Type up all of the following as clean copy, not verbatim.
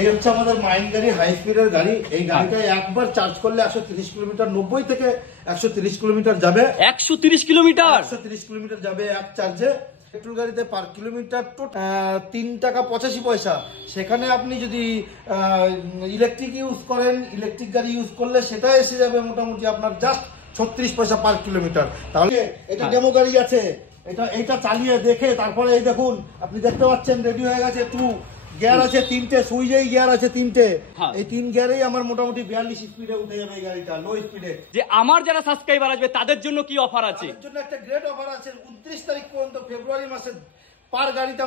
এই হচ্ছে আমাদের মাইন্ড গাড়ি, হাই স্পিডের গাড়ি। এই গাড়িটা একবার চার্জ করলে 130 কিলোমিটার, 90 থেকে 130 কিলোমিটার যাবে। 130 কিলোমিটার 130 কিলোমিটার যাবে এক চার্জে। পেট্রোল গাড়িতে পার কিলোমিটার 3 টাকা 85 পয়সা। সেখানে আপনি যদি ইলেকট্রিক ইউজ করেন, ইলেকট্রিক গাড়ি ইউজ করলে সেটা এসে যাবে মোটামুটি আপনার জাস্ট 36 পয়সা পার কিলোমিটার। তাহলে এটা ডেমো গাড়ি আছে, এটা চালিয়ে দেখে তারপরে এই দেখুন আপনি দেখতে পাচ্ছেন রেডি হয়ে গেছে। 2 গিয়ার আছে 3টে, সুইজেই গিয়ার আছে 3টে। এই 3 গিয়ারেই আমার মোটামুটি 42 স্পিডে উঠে যাবে এই গাড়িটা, লো স্পিডে। যে আমার যারা সাবস্ক্রাইবার আসবে তাদের জন্য কি অফার আছে? তাদের জন্য একটা গ্রেট অফার আছে 29 তারিখ পর্যন্ত, ফেব্রুয়ারি মাসে পার গাড়িতে।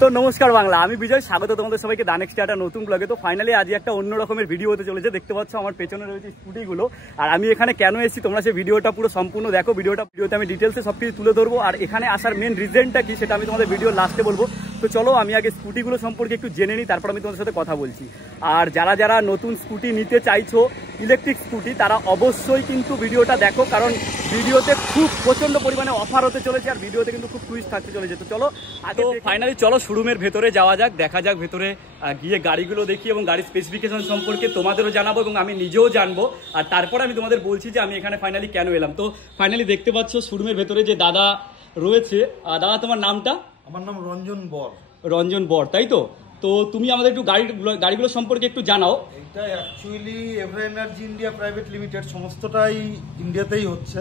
তো নমস্কার বাংলা, আমি বিজয়, স্বাগত তোমাদের সবাইকে দা নেক্সট একটা নতুন ব্লগে। তো ফাইনালি আজ একটা অন্য রকমের ভিডিও হতে চলেছে। দেখতে পাচ্ছ আমার পেছনে রয়েছে স্কুটিগুলো, আর আমি এখানে কেন এসেছি তোমরা সেই ভিডিওটা পুরো সম্পূর্ণ দেখো। ভিডিওতে আমি ডিটেলসে সব কিছু তুলে ধরবো, আর এখানে আসার মেন রিজনটা কি সেটা আমি তোমাদের ভিডিও লাস্টে বলবো। তো চলো আমি আগে স্কুটিগুলো সম্পর্কে একটু জেনে নিই, তারপর আমি তোমাদের সাথে কথা বলছি। আর যারা যারা নতুন স্কুটি নিতে চাইছো, ইলেকট্রিক স্কুটি, তারা অবশ্যই কিন্তু ভিডিওটা দেখো, কারণ ভিডিওতে খুব প্রচন্ড পরিমাণে অফার হতে চলেছে, আর ভিডিওতে কিন্তু খুব টুইস্ট থাকতে চলেছে। তো চলো আগে ফাইনালি চলো শোরুমের ভেতরে যাওয়া যাক, দেখা যাক ভেতরে গিয়ে গাড়িগুলো দেখি এবং গাড়ির স্পেসিফিকেশন সম্পর্কে তোমাদেরও জানাবো এবং আমি নিজেও জানবো। আর তারপর আমি তোমাদের বলছি যে আমি এখানে ফাইনালি কেন এলাম। তো ফাইনালি দেখতে পাচ্ছ শোরুমের ভেতরে যে দাদা রয়েছে। দাদা তোমার নামটা? আমার নাম রঞ্জন বর। রঞ্জন বর, তাই তো? তো তুমি আমাদের একটু গাড়িগুলো সম্পর্কে একটু জানাও। এটা actually ever energy India private limited, সমস্তটাই ইন্ডিয়াতেই হচ্ছে।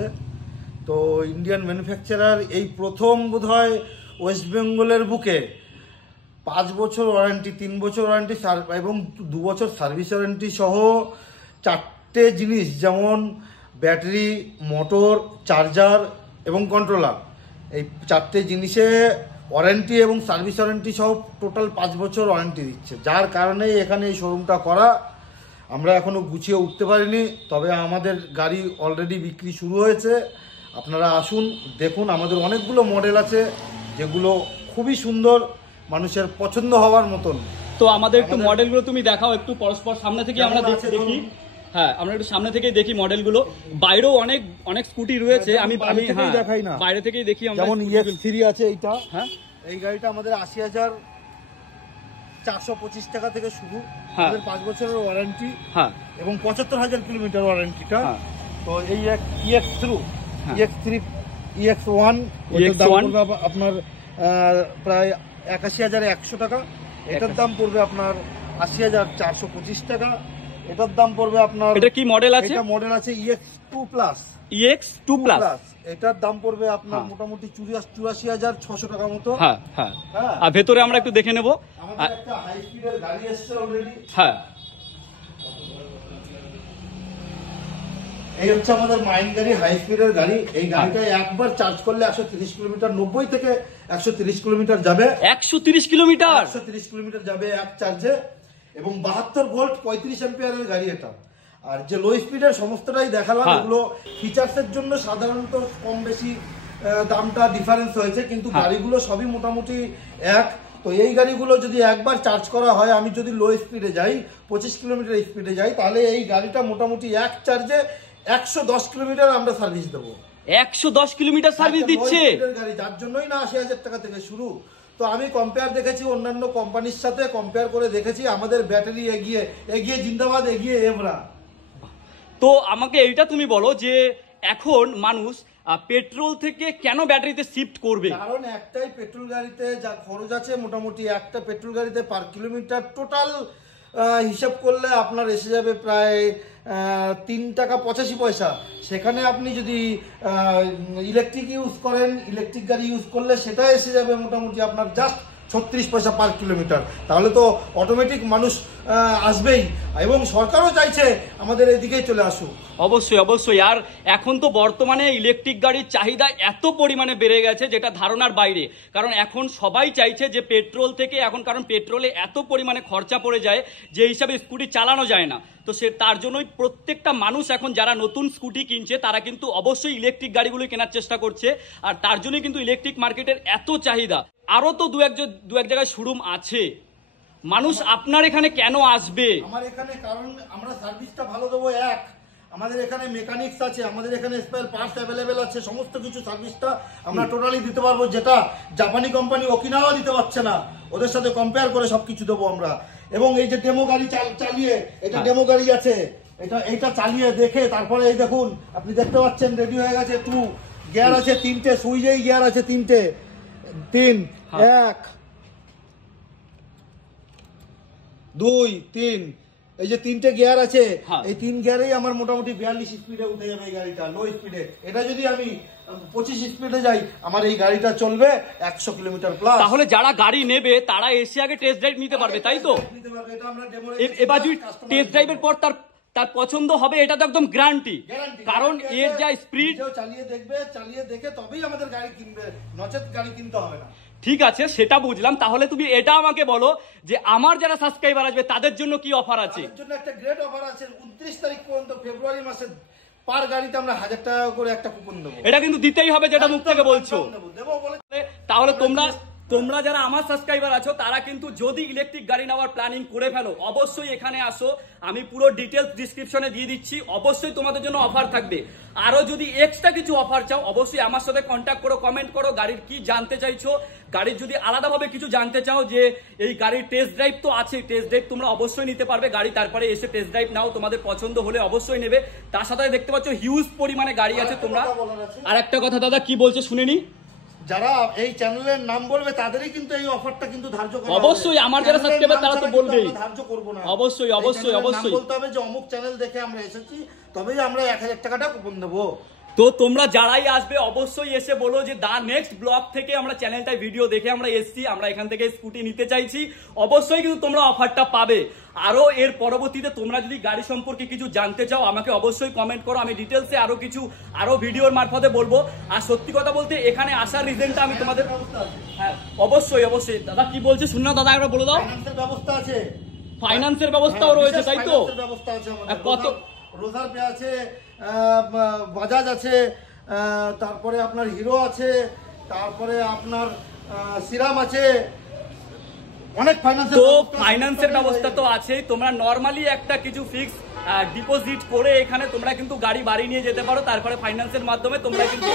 তো ইন্ডিয়ান ম্যানুফ্যাকচারার এই প্রথম বোধহয় ওয়েস্ট বেঙ্গলের বুকে 5 বছর ওয়ারেন্টি, 3 বছর ওয়ারেন্টি এবং 2 বছর সার্ভিস ওয়ারেন্টি সহ 4টে জিনিস, যেমন ব্যাটারি, মোটর, চার্জার এবং কন্ট্রোলার, এই 4টে জিনিসে ওয়ারেন্টি এবং সার্ভিস ওয়ারেন্টি সহ টোটাল 5 বছর ওয়ারেন্টি দিচ্ছে। যার কারণে এখানে এই শোরুমটা করা। আমরা এখনও গুছিয়ে উঠতে পারিনি, তবে আমাদের গাড়ি অলরেডি বিক্রি শুরু হয়েছে। আপনারা আসুন, দেখুন। আমাদের অনেকগুলো মডেল আছে যেগুলো খুবই সুন্দর, মানুষের পছন্দ হওয়ার মতন। তো আমাদের একটু মডেলগুলো তুমি দেখাও একটু পরস্পর সামনে থেকে আমরা দেখি। হ্যাঁ, আমরা একটু সামনে থেকেই দেখি মডেলগুলো। বাইরেও অনেক স্কুটি রয়েছে, আমি দেখাই না, বাইরে থেকেই দেখি। যেমন EX3 আছে, এইটা। হ্যাঁ, এই গাড়িটা আমাদের 80,425 টাকা থেকে শুরু। আমাদের 5 বছরের ওয়ারেন্টি এবং 75,000 কিলোমিটার ওয়ারেন্টিটা। তো এই EX1 আপনার প্রায় 81,100 টাকা। এটার দাম পড়বে আপনার 80,425 টাকা। এটার দাম পড়বে আপনার, এটা কি মডেল আছে? এটা মডেল আছে EX2 প্লাস। এটার দাম পড়বে আপনার মোটামুটি 84,600 টাকার মতো। আর ভেতরে আমরা একটু দেখে নেব। আমাদের একটা হাই স্পিডের গাড়ি এসেছে অলরেডি। এই হচ্ছে আমাদের মাইন্ড গাড়ি, হাই স্পিডের গাড়ি। এই গাড়িটা একবার চার্জ করলে 130 কিলোমিটার, 90 থেকে 130 কিলোমিটার যাবে। 130 কিলোমিটার যাবে এক চার্জে, এবং 72 ভোল্ট 35 অ্যাম্পিয়ারের গাড়ি এটা। আর যে লো স্পিডের সমস্তটাই দেখালাম, এগুলো ফিচার্সের জন্য সাধারণত কম বেশি দামটা ডিফারেন্স হয়েছে, কিন্তু গাড়িগুলো সবই মোটামুটি এক। তো এই গাড়িগুলো যদি একবার চার্জ করা হয়, আমি যদি লো স্পিডে যাই, 25 কিলোমিটার স্পিডে যাই, তাহলে এই গাড়িটা মোটামুটি এক চার্জে 110 কিলোমিটার আমরা সার্ভিস দেবো। 110 কিলোমিটার সার্ভিস দিচ্ছে গাড়ি, যার জন্যই না 80,000 টাকা থেকে শুরু। তো আমি কম্পেয়ার দেখেছি অন্যান্য কোম্পানির সাথে, কম্পেয়ার করে দেখেছি আমাদের ব্যাটারি এগিয়ে জিন্দাবাদ, এগিয়ে এভরা। তো আমাকে এইটা তুমি বলো যে এখন মানুষ পেট্রোল থেকে কেন ব্যাটারিতে শিফট করবে? কারণ একটাই, পেট্রোল গাড়িতে যা খরচ আছে, মোটামুটি একটা পেট্রোল গাড়িতে পার কিলোমিটার টোটাল হিসাব করলে আপনার এসে যাবে প্রায় 3 টাকা 85 পয়সা। সেখানে আপনি যদি ইলেকট্রিক ইউজ করেন, ইলেকট্রিক গাড়ি ইউজ করলে সেটা এসে যাবে মোটামুটি আপনার জাস্ট 36 পয়সা পার কিলোমিটার। তাহলে তো অটোমেটিক মানুষ আসবেই, এবং সরকারও চাইছে আমাদের এদিকেই চলে আসুক। অবশ্যই। আর এখন তো বর্তমানে ইলেকট্রিক গাড়ির চাহিদা এত পরিমাণে বেড়ে গেছে যেটা ধারণার বাইরে। কারণ এখন সবাই চাইছে যে পেট্রোল থেকে, এখন কারণ পেট্রোলে এত পরিমাণে খরচা পড়ে যায় যে হিসাবে স্কুটি চালানো যায় না। তো তার জন্যই প্রত্যেকটা মানুষ এখন যারা নতুন স্কুটি কিনছে তারা কিন্তু অবশ্যই ইলেকট্রিক গাড়িগুলোই কেনার চেষ্টা করছে। আর তার জন্যই কিন্তু ইলেকট্রিক মার্কেটের এত চাহিদা। আরও তো দু এক জায়গায় শোরুম আছে। মানুষ আপনার এখানে কেন আসবে? আমার এখানে কারণ আমরা সার্ভিসটা ভালো দেবো। আমাদের এখানে মেকানিক্স আছে, আমাদের এখানে স্পেয়ার পার্টস অ্যাভেলেবেল আছে, সমস্ত কিছু সার্ভিসটা আমরা টোটালি দিতে পারবো, যেটা জাপানি কোম্পানি ওকিনাওয়া দিতে পারছে না। ওদের সাথে কম্পেয়ার করে সবকিছু দেবো আমরা। এবং এই যে ডেমো গাড়ি চালিয়ে, এটা ডেমো গাড়ি আছে, এইটা চালিয়ে দেখে তারপরে এই দেখুন আপনি দেখতে পাচ্ছেন রেডি হয়ে গেছে। 2 গিয়ার আছে 3টে, সুইচেই গিয়ার আছে 3টে, 3 1 2 3, এই যে 3টে গিয়ার আছে, এই 3 গিয়ারেই আমার মোটামুটি 42 স্পিডে উঠে যাবে এই গাড়িটা, লো স্পিডে। এটা যদি আমি 25 স্পিডে যাই আমার এই গাড়িটা চলবে 100 কিলোমিটার প্লাস। তাহলে যারা গাড়ি নেবে তারা এসে আগে টেস্ট ড্রাইভ নিতে পারবে, তাই তো? এবার যদি টেস্ট ড্রাইভের পর তার পছন্দ হবে এটা তো একদম গ্যারান্টি, কারণ এর যা স্পিড চালিয়ে দেখবে, চালিয়ে দেখে তবেই আমাদের গাড়ি কিনবে, নচেত গাড়ি কিনতে হবে না। ঠিক আছে, সেটা বুঝলাম। তাহলে তুমি এটা আমাকে বলো যে আমার যারা সাবস্ক্রাইবার আসবে তাদের জন্য কি অফার আছে? তাদের জন্য একটা গ্রেট অফার আছে। 29 তারিখ পর্যন্ত, ফেব্রুয়ারি মাসে পার গাড়িতে আমরা 1000 টাকা করে একটা কুপন দেবো। এটা কিন্তু দিতেই হবে, যেটা মুখ থেকে বলছো। তাহলে তোমরা যারা আমার সাবস্ক্রাইবার আছো তারা কিন্তু যদি ইলেকট্রিক গাড়ি নেওয়ার প্ল্যানিং করে ফেলো অবশ্যই এখানে আসো, আমি পুরো ডিটেলস ডিসক্রিপশনে দিয়ে দিচ্ছি। অবশ্যই তোমাদের জন্য অফার থাকবে। আরো যদি এক্সট্রা কিছু অফার চাও অবশ্যই আমার সাথে কন্ট্যাক্ট করো, কমেন্ট করো গাড়ির কি জানতে চাইছো। গাড়ির যদি আলাদাভাবে কিছু জানতে চাও যে এই গাড়ির টেস্ট ড্রাইভ তো আছে, টেস্ট ড্রাইভ তোমরা অবশ্যই নিতে পারবে। গাড়ি তারপরে এসে টেস্ট ড্রাইভ নাও, তোমাদের পছন্দ হলে অবশ্যই নেবে। তার সাথে দেখতে পাচ্ছ হিউজ পরিমাণে গাড়ি আছে। তোমরা আর একটা কথা দাদা কি বলছে শুনে নি, যারা এই চ্যানেলের নাম বলবে তাদেরই কিন্তু এই অফারটা কিন্তু ধার্য করা হবে। অবশ্যই আমার যারা সাবস্ক্রাইবার তারা তো বলবেই, ধার্য করব না। অবশ্যই অবশ্যই অবশ্যই বলতে হবে যে অমুক চ্যানেল দেখে আমরা এসেছি, তবেই আমরা 1000 টাকাটা কুপন দেবো। তো তোমরা যারাই আসবে অবশ্যই এসে বলো যে দা নেক্সট ব্লগ থেকে আমরা চ্যানেলটায় ভিডিও দেখে আমরা এসেছি, আমরা এখান থেকে স্কুটি নিতে চাইছি। অবশ্যই কিন্তু তোমরা অফারটা পাবে। আরো এর পরবর্তীতে তোমরা যদি গাড়ি সম্পর্কে কিছু জানতে চাও আমাকে অবশ্যই কমেন্ট করো, আমি ডিটেলসে আরো ভিডিওর মারফতে বলবো। আর সত্যি কথা বলতে এখানে আসার রিজনটা আমি তোমাদের, হ্যাঁ অবশ্যই অবশ্যই। দাদা কি বলছে শুন না, দাদা একবার বলে দাও। ফাইন্যান্সের ব্যবস্থা আছে, ফাইন্যান্সের ব্যবস্থাও রয়েছে, তাই তো? ব্যবস্থা আছে আমাদের। কত রোজার পে আছে, বাজাজ আছে, তারপরে আপনার হিরো আছে, তারপরে আপনার সিরাম আছে, অনেক ফাইন্যান্সের ব্যবস্থা তো আছে। তোমরা নরমালি একটা কিছু ফিক্স ডিপোজিট করে এখানে তোমরা কিন্তু গাড়ি বাড়ি নিয়ে যেতে পারো, তারপরে ফাইন্যান্সের মাধ্যমে তোমরা কিন্তু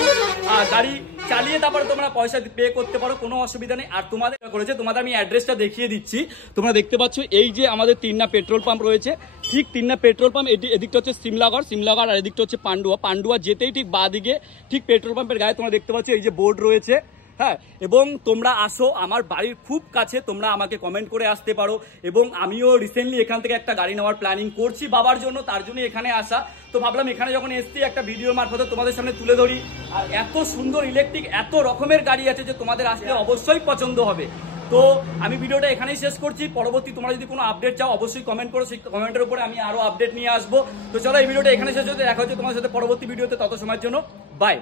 গাড়ি চালিয়ে তারপরে তোমরা পয়সা পে করতে পারো, কোনো অসুবিধা নেই। আর তোমাদের তোমাদের আমি অ্যাড্রেসটা দেখিয়ে দিচ্ছি। তোমরা দেখতে পাচ্ছ এই যে আমাদের 3 পেট্রোল পাম্প রয়েছে, ঠিক 3 পেট্রোল পাম্প। এদিকটা হচ্ছে সিমলাগড় আর এদিকটা হচ্ছে পান্ডুয়া যেতেই ঠিক বাঁ দিকে ঠিক পেট্রোল পাম্পের গায়ে তোমরা দেখতে পাচ্ছ এই যে বোর্ড রয়েছে, হ্যাঁ। এবং তোমরা আসো, আমার বাড়ির খুব কাছে, তোমরা আমাকে কমেন্ট করে আসতে পারো। এবং আমিও রিসেন্টলি এখান থেকে একটা গাড়ি নেওয়ার প্ল্যানিং করছি বাবার জন্য, তার জন্য এখানে আসা। তো ভাবলাম এখানে যখন এসছি একটা ভিডিওর মারফতে তোমাদের সামনে তুলে ধরি। আর এত সুন্দর ইলেকট্রিক এত রকমের গাড়ি আছে যে তোমাদের আসলে অবশ্যই পছন্দ হবে। তো আমি ভিডিওটা এখানেই শেষ করছি। পরবর্তী তোমরা যদি কোনো আপডেট চাও অবশ্যই কমেন্ট করো, সেই কমেন্টের উপরে আমি আরো আপডেট নিয়ে আসবো। তো চলো এই ভিডিওটা এখানে শেষ হচ্ছে, দেখা হচ্ছে তোমার সাথে পরবর্তী ভিডিওতে। তত সময়ের জন্য বাই।